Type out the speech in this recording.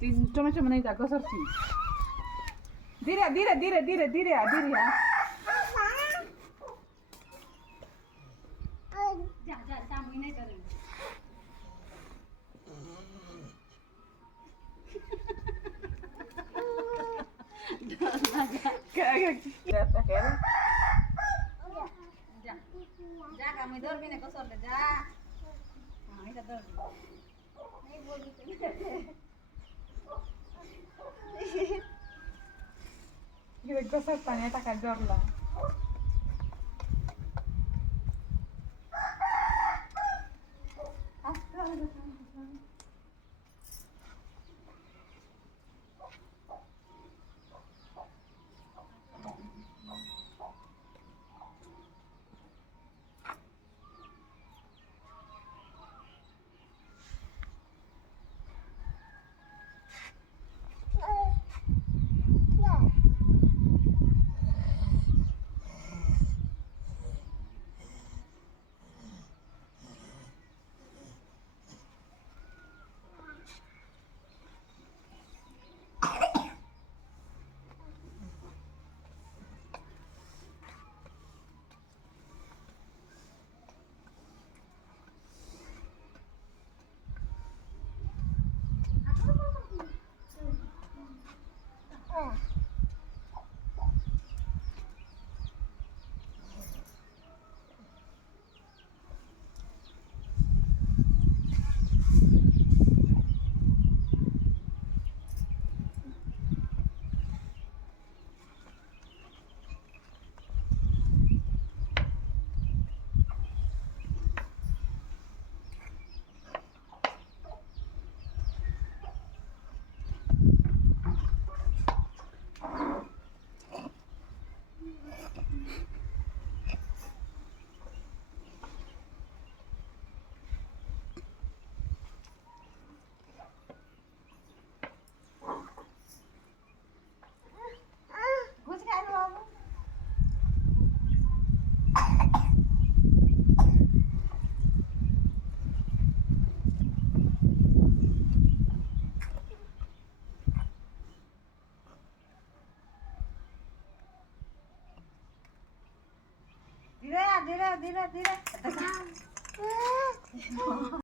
ती टोमॅटो नाही का सरची धीरे धीरे धीरे धीरे धीरे धीरे जा का मी दोन महिने कसं जा हा इथं दोन नाही बोलू कसं पाणी टाकायचं जोरला धीरे धीरे धीरे धीरे